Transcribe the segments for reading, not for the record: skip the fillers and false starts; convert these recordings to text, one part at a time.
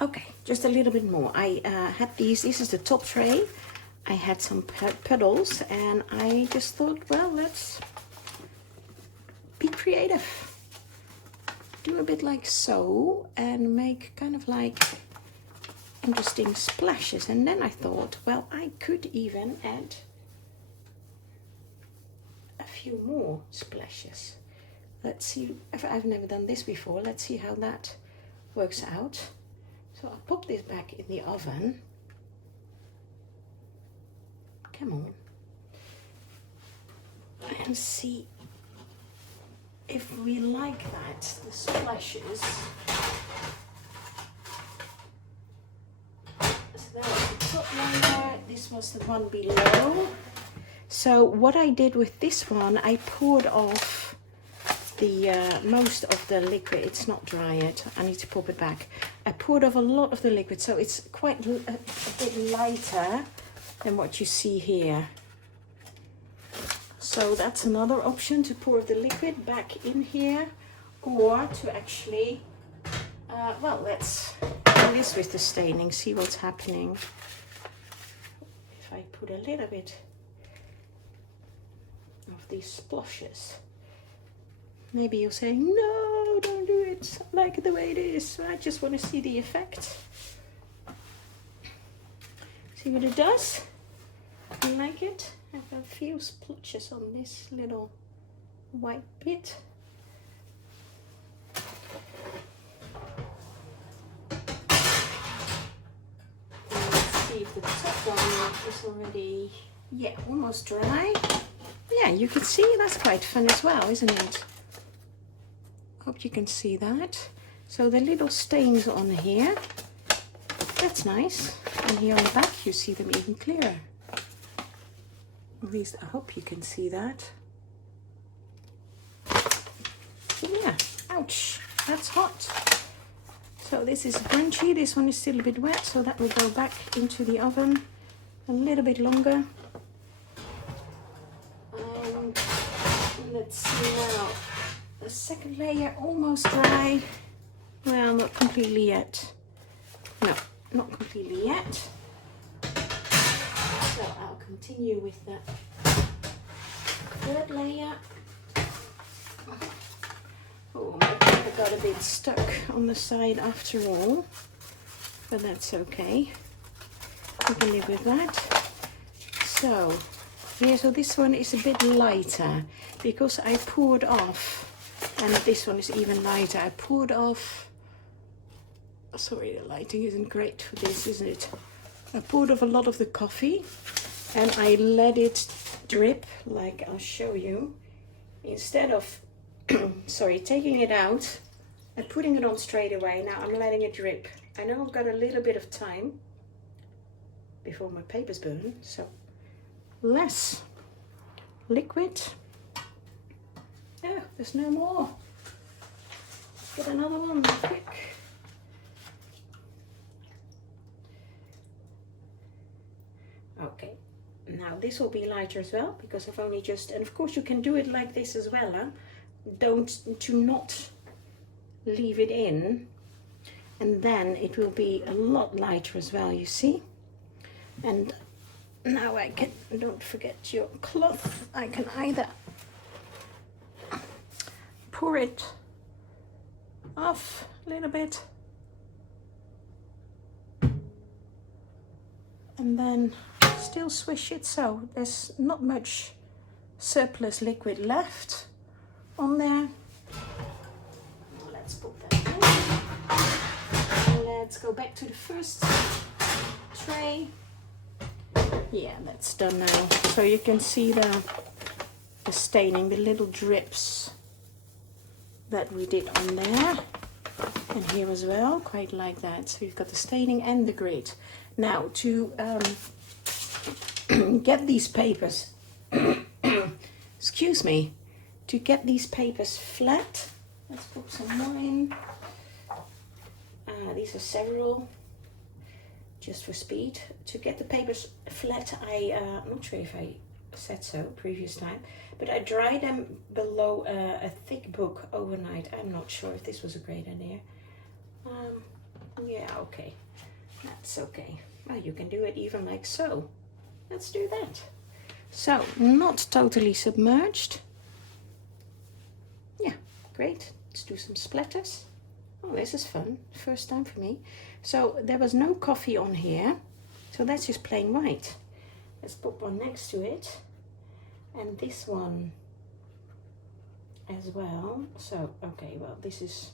Okay, just a little bit more. I had these, this is the top tray. I had some puddles and I just thought, well, let's be creative. Do a bit like so and make kind of like interesting splashes. And then I thought, well, I could even add a few more splashes. Let's see, I've never done this before. Let's see how that works out. So I'll pop this back in the oven. Come on. And see if we like that, the splashes. So that was the top layer, this was the one below. So what I did with this one, I poured off the most of the liquid. It's not dry yet, I need to pop it back. I poured off a lot of the liquid, so it's quite a bit lighter than what you see here. So that's another option, to pour the liquid back in here, or to actually, well, let's do this with the staining, see what's happening. If I put a little bit of these splashes. Maybe you'll say, no, don't do it, I like it the way it is, I just want to see the effect. See what it does? You like it? I have a few splotches on this little white bit. Let's see if the top one is already, yeah, almost dry. Yeah, you can see that's quite fun as well, isn't it? Hope you can see that. So the little stains on here, that's nice. And here on the back you see them even clearer. At least I hope you can see that. Yeah, ouch, that's hot. So this is crunchy, this one is still a bit wet, so that will go back into the oven a little bit longer. And let's see now, the second layer almost dry. Well, not completely yet. No, not completely yet. So I'll continue with the third layer. Oh, my paper got a bit stuck on the side after all, but that's okay. We can live with that. So, yeah, so this one is a bit lighter because I poured off, and this one is even lighter. I poured off, sorry, the lighting isn't great for this, isn't it? I poured off a lot of the coffee and I let it drip, like I'll show you. Instead of, sorry, taking it out and putting it on straight away, now I'm letting it drip. I know I've got a little bit of time before my papers burn, so less liquid. Oh, there's no more. Let's get another one quick. Okay, now this will be lighter as well because I've only just, and of course you can do it like this as well, huh? To not leave it in, and then it will be a lot lighter as well, you see. And now I can, don't forget your cloth, I can either pour it off a little bit and then still swish it so there's not much surplus liquid left on there. Let's put that in. Let's go back to the first tray. Yeah, that's done now. So you can see the staining, the little drips that we did on there. And here as well, quite like that. So you've got the staining and the grit. Now to get these papers, excuse me, to get these papers flat, let's put some more in. These are several, just for speed. To get the papers flat, I'm not sure if I said so previous time, but I dry them below a thick book overnight. I'm not sure if this was a great idea. Yeah, okay. That's okay. Well, you can do it even like so. Let's do that. So, not totally submerged. Yeah, great. Let's do some splatters. Oh, this is fun. First time for me. So, there was no coffee on here. So, that's just plain white. Let's put one next to it. And this one as well. So, okay, well, this is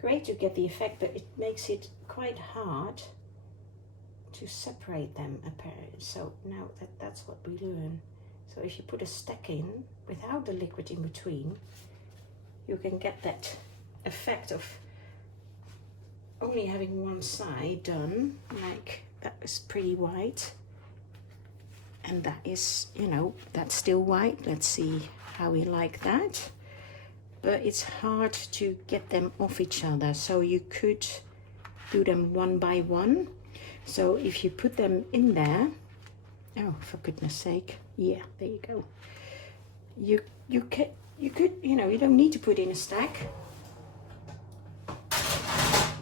great to get the effect, but it makes it quite hard to separate them apparently. So now that's what we learn. So if you put a stack in without the liquid in between, you can get that effect of only having one side done, like that is pretty white, and that is, you know, that's still white. Let's see how we like that. But it's hard to get them off each other, so you could do them one by one. So if you put them in there, oh, for goodness sake, yeah, there you go. You could, you know, you don't need to put in a stack.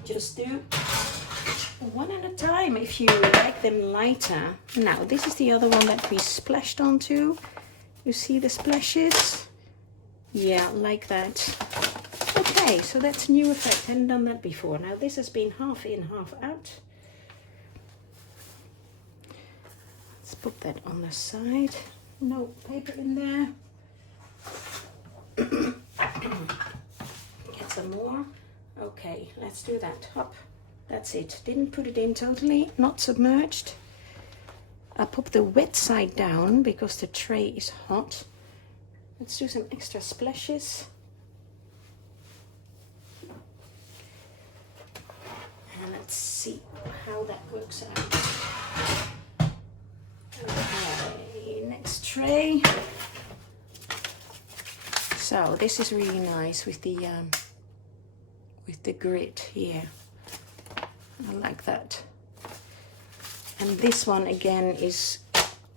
Just do one at a time if you like them lighter. Now this is the other one that we splashed onto. You see the splashes? Yeah, like that. Okay, so that's a new effect. Hadn't done that before. Now this has been half in, half out. Let's put that on the side. No paper in there. Get some more. Okay, let's do that. Hop. That's it. Didn't put it in totally, not submerged. I pop the wet side down because the tray is hot. Let's do some extra splashes. And let's see how that works out. Okay, next tray. So this is really nice with the grid here. I like that. And this one again is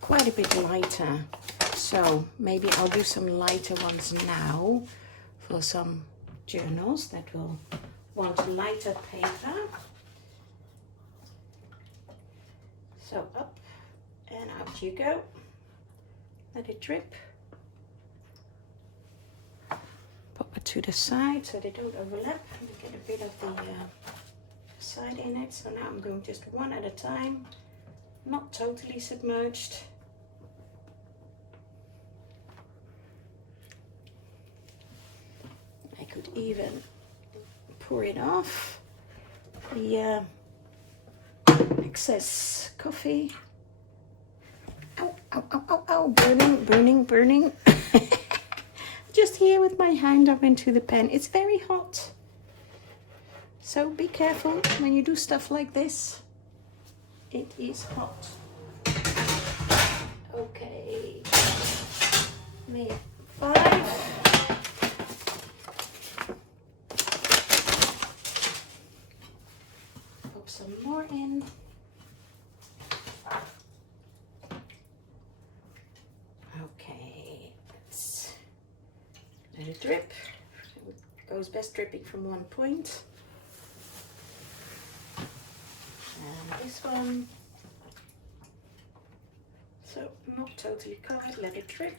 quite a bit lighter. So maybe I'll do some lighter ones now for some journals that will want lighter paper. So up and out you go. Let it drip. Pop it to the side so they don't overlap. And get a bit of the side in it. So now I'm going just one at a time, not totally submerged. I could even pour it off the excess coffee. Ow, ow, ow, ow, ow, burning, burning, burning. Just here with my hand up into the pan. It's very hot. So be careful when you do stuff like this. It is hot. Okay. Maybe 5. Pop some more in. Okay. Let's let it drip. It goes best dripping from one point. And this one, so not totally covered, let it drip.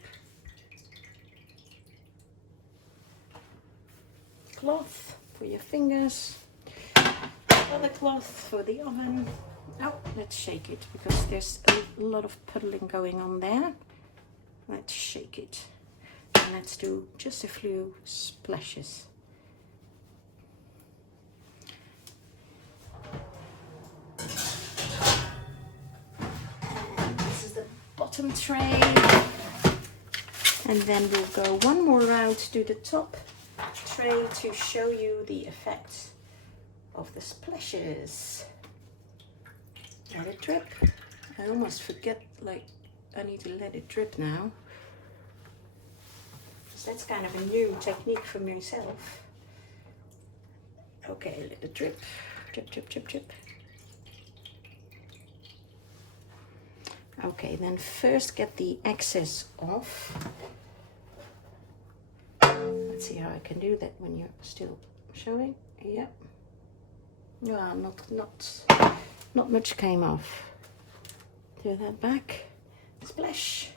Cloth for your fingers, other cloth for the oven. Oh, let's shake it because there's a lot of puddling going on there. Let's shake it and let's do just a few splashes. Bottom tray, and then we'll go one more round to the top tray to show you the effect of the splashes. Let it drip. I almost forget, like, I need to let it drip now, because that's kind of a new technique for myself. Okay, let it drip, drip, drip, drip, drip. Okay, then first get the excess off. Let's see how I can do that when you're still showing. Yep. Well, not much came off. Throw that back. Splash.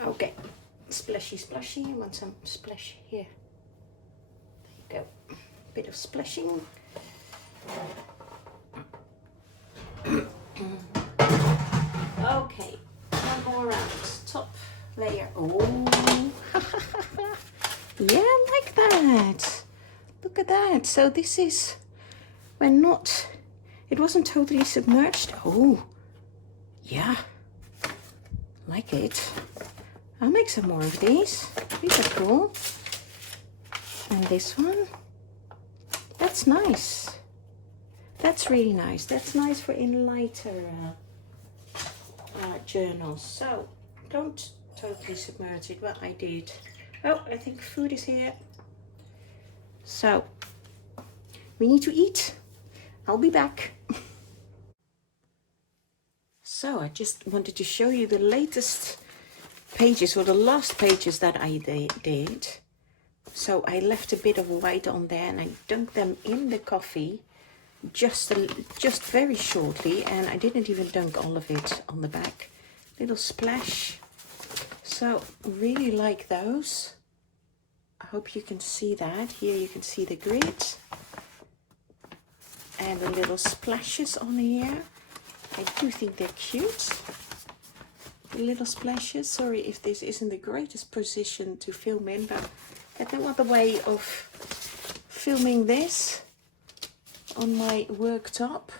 Okay, splashy, splashy. I want some splash here. There you go. Bit of splashing. Okay, one more round. Top layer. Oh, yeah, I like that. Look at that. So this is when not, it wasn't totally submerged. Oh, yeah, like it. I'll make some more of these. These are cool. And this one, that's nice. That's really nice. That's nice for in lighter journals. So don't totally submerge it. Well, I did. Oh, I think food is here. So we need to eat. I'll be back. So I just wanted to show you the latest pages, or the last pages that I did. So I left a bit of white on there and I dunked them in the coffee just very shortly, and I didn't even dunk all of it on the back. Little splash. So really like those. I hope you can see that. Here you can see the grid and the little splashes on here. I do think they're cute. The little splashes. Sorry if this isn't the greatest position to film in, but I had no other way of filming this on my worktop.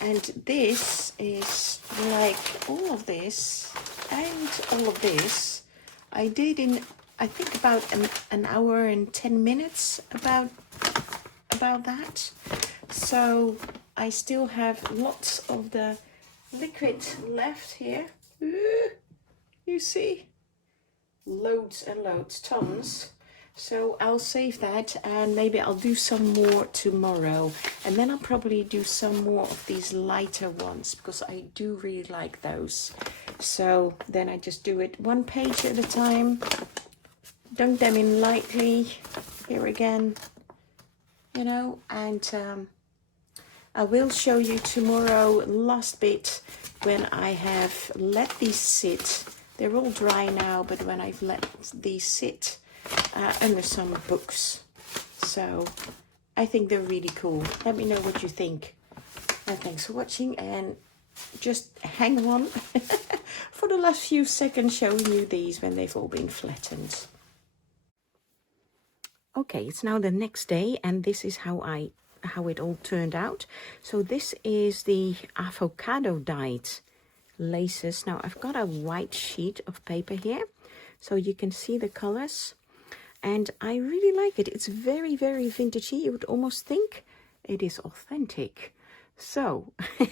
And this is like all of this and all of this I did in, I think, about an hour and 10 minutes, about that. So I still have lots of the liquid left here. You see, loads and loads, tons. So I'll save that, and maybe I'll do some more tomorrow, and then I'll probably do some more of these lighter ones because I do really like those. So then I just do it one page at a time, dunk them in lightly here again, you know, and I will show you tomorrow last bit when I have let these sit. They're all dry now, but when I've let these sit under some books. So I think they're really cool. Let me know what you think. And thanks for watching, and just hang on for the last few seconds showing you these when they've all been flattened. Okay, it's now the next day, and this is how it all turned out. So this is the avocado dyed laces. Now I've got a white sheet of paper here, so you can see the colors, and I really like it. It's very, very vintagey. You would almost think it is authentic. So I'm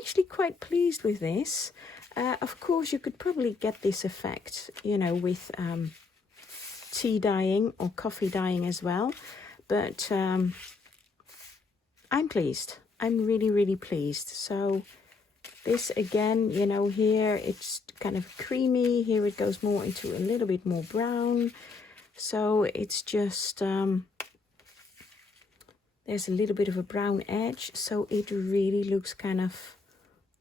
actually quite pleased with this. Of course, you could probably get this effect, you know, with tea dyeing or coffee dyeing as well, but I'm pleased. I'm really, really pleased. So this again, you know, here it's kind of creamy. Here it goes more into a little bit more brown. So it's just, there's a little bit of a brown edge. So it really looks kind of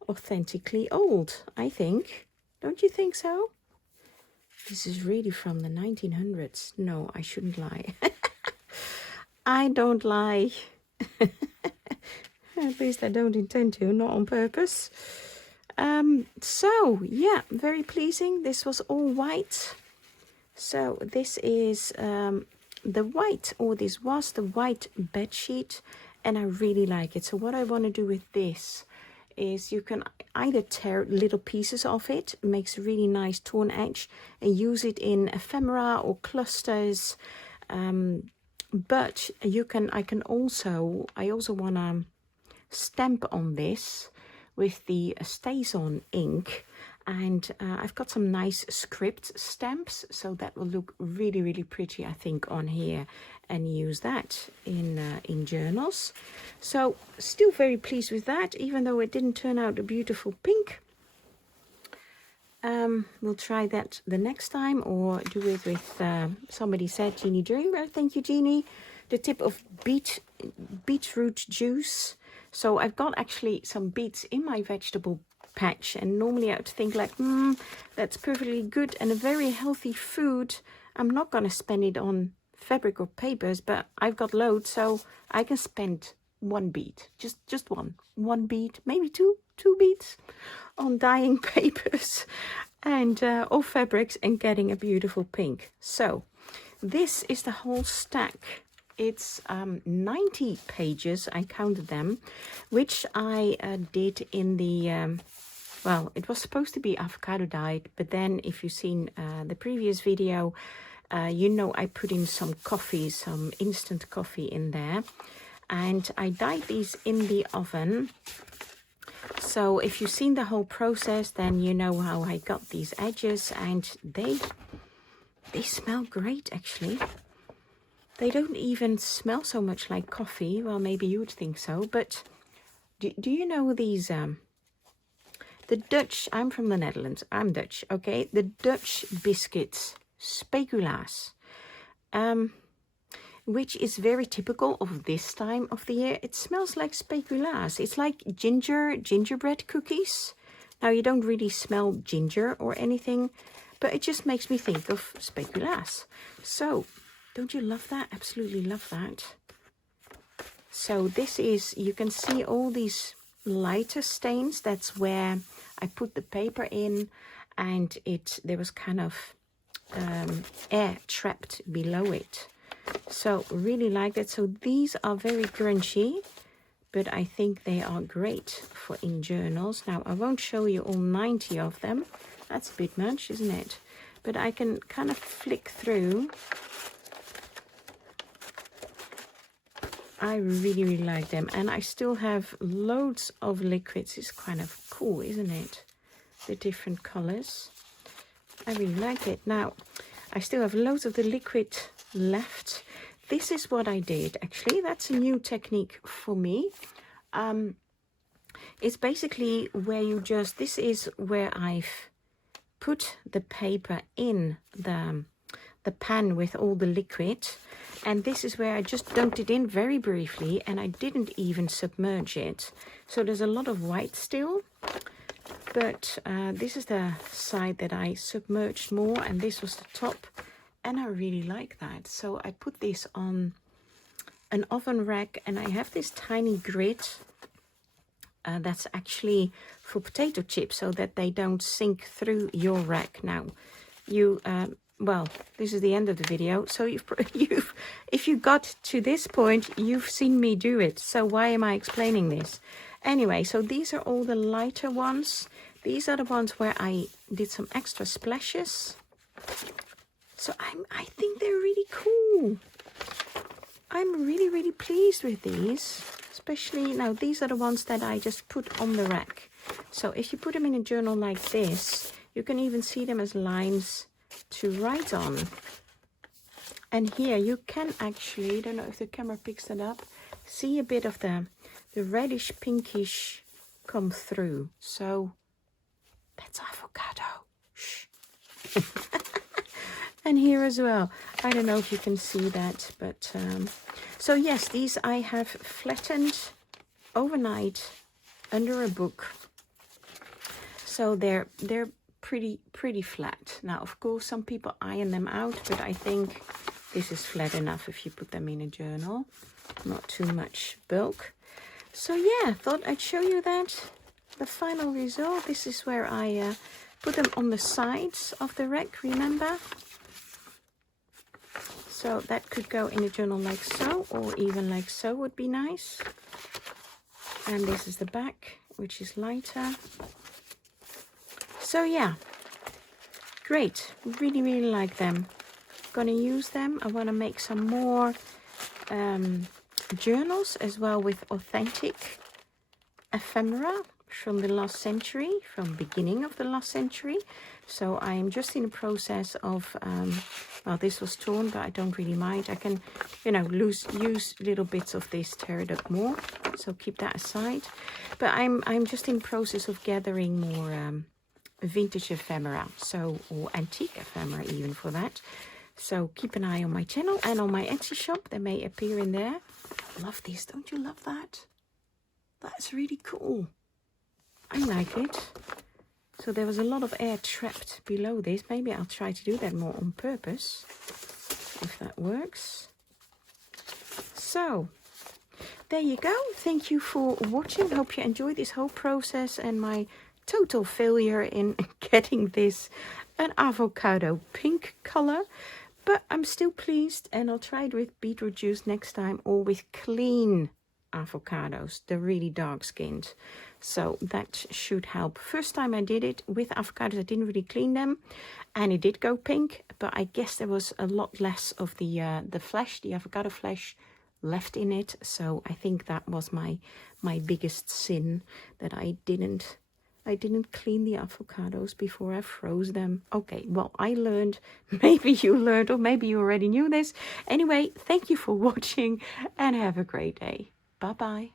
authentically old, I think. Don't you think so? This is really from the 1900s. No, I shouldn't lie. I don't lie. At least I don't intend to, not on purpose. So yeah, very pleasing. This was all white. So this is the white, or this was the white bed sheet, and I really like it. So what I want to do with this is you can either tear little pieces of it, makes a really nice torn edge, and use it in ephemera or clusters. But you can, I also want to stamp on this with the StazOn ink, and I've got some nice script stamps, so that will look really, really pretty, I think, on here, and use that in journals. So still very pleased with that, even though it didn't turn out a beautiful pink. We'll try that the next time, or do it with, somebody said, Jeannie Dreamer, thank you Jeannie, the tip of beetroot juice. So I've got actually some beets in my vegetable patch, and normally I would think like, that's perfectly good and a very healthy food. I'm not going to spend it on fabric or papers, but I've got loads, so I can spend one bead, just one bead, maybe two beads on dyeing papers and or fabrics and getting a beautiful pink. So this is the whole stack. It's 90 pages, I counted them, which I did in the well, it was supposed to be avocado dyed, but then if you've seen the previous video, you know I put in some coffee, some instant coffee in there, and I dyed these in the oven. So if you've seen the whole process, then you know how I got these edges, and they smell great actually. They don't even smell so much like coffee. Well, maybe you would think so, but do you know these the Dutch, I'm from the Netherlands, I'm Dutch, okay? The Dutch biscuits, speculaas, which is very typical of this time of the year. It smells like speculaas. It's like gingerbread cookies. Now, you don't really smell ginger or anything, but it just makes me think of speculaas. So, don't you love that? Absolutely love that. So this is, you can see all these lighter stains. That's where I put the paper in, and there was kind of air trapped below it. So really like that. So these are very crunchy, but I think they are great for in journals. Now I won't show you all 90 of them. That's a bit much, isn't it? But I can kind of flick through. I really like them, and I still have loads of liquids. It's kind of cool, isn't it? The different colors. I really like it. Now, I still have loads of the liquid left. This is what I did, actually. That's a new technique for me. It's basically where you just, this is where I've put the paper in the pan with all the liquid, and this is where I just dunked it in very briefly, and I didn't even submerge it. So there's a lot of white still, but this is the side that I submerged more, and this was the top, and I really like that. So I put this on an oven rack, and I have this tiny grid that's actually for potato chips, so that they don't sink through your rack. Now you well, this is the end of the video, so if you got to this point, you've seen me do it. So why am I explaining this? Anyway, so these are all the lighter ones. These are the ones where I did some extra splashes. So I think they're really cool. I'm really pleased with these. Especially, now these are the ones that I just put on the rack. So if you put them in a journal like this, you can even see them as lines to write on. And here you can actually, I don't know if the camera picks that up, see a bit of the reddish pinkish come through. So that's avocado. Shh. And here as well, I don't know if you can see that, but so yes, these I have flattened overnight under a book, so they're pretty flat. Now of course some people iron them out, but I think this is flat enough if you put them in a journal, not too much bulk. So yeah, thought I'd show you that, the final result. This is where I put them on the sides of the rack, remember? So that could go in a journal like so, or even like so would be nice. And this is the back, which is lighter. So yeah, great, really like them. Gonna use them. I want to make some more journals as well with authentic ephemera from the last century, from beginning of the last century. So I'm just in the process of well, this was torn, but I don't really mind. I can, you know, use little bits of this, tear it up more, so keep that aside. But I'm just in the process of gathering more vintage ephemera, so, or antique ephemera even for that. So keep an eye on my channel and on my Etsy shop. They may appear in there. Love this, don't you love that? That's really cool. I like it. So there was a lot of air trapped below this. Maybe I'll try to do that more on purpose, if that works. So there you go. Thank you for watching. Hope you enjoyed this whole process and my total failure in getting this an avocado pink color. But I'm still pleased, and I'll try it with beetroot juice next time, or with clean avocados, the really dark skinned. So that should help. First time I did it with avocados, I didn't really clean them, and it did go pink, but I guess there was a lot less of the flesh, the avocado flesh left in it. So I think that was my biggest sin, that I didn't clean the avocados before I froze them. Okay, well, I learned. Maybe you learned, or maybe you already knew this. Anyway, thank you for watching and have a great day. Bye-bye.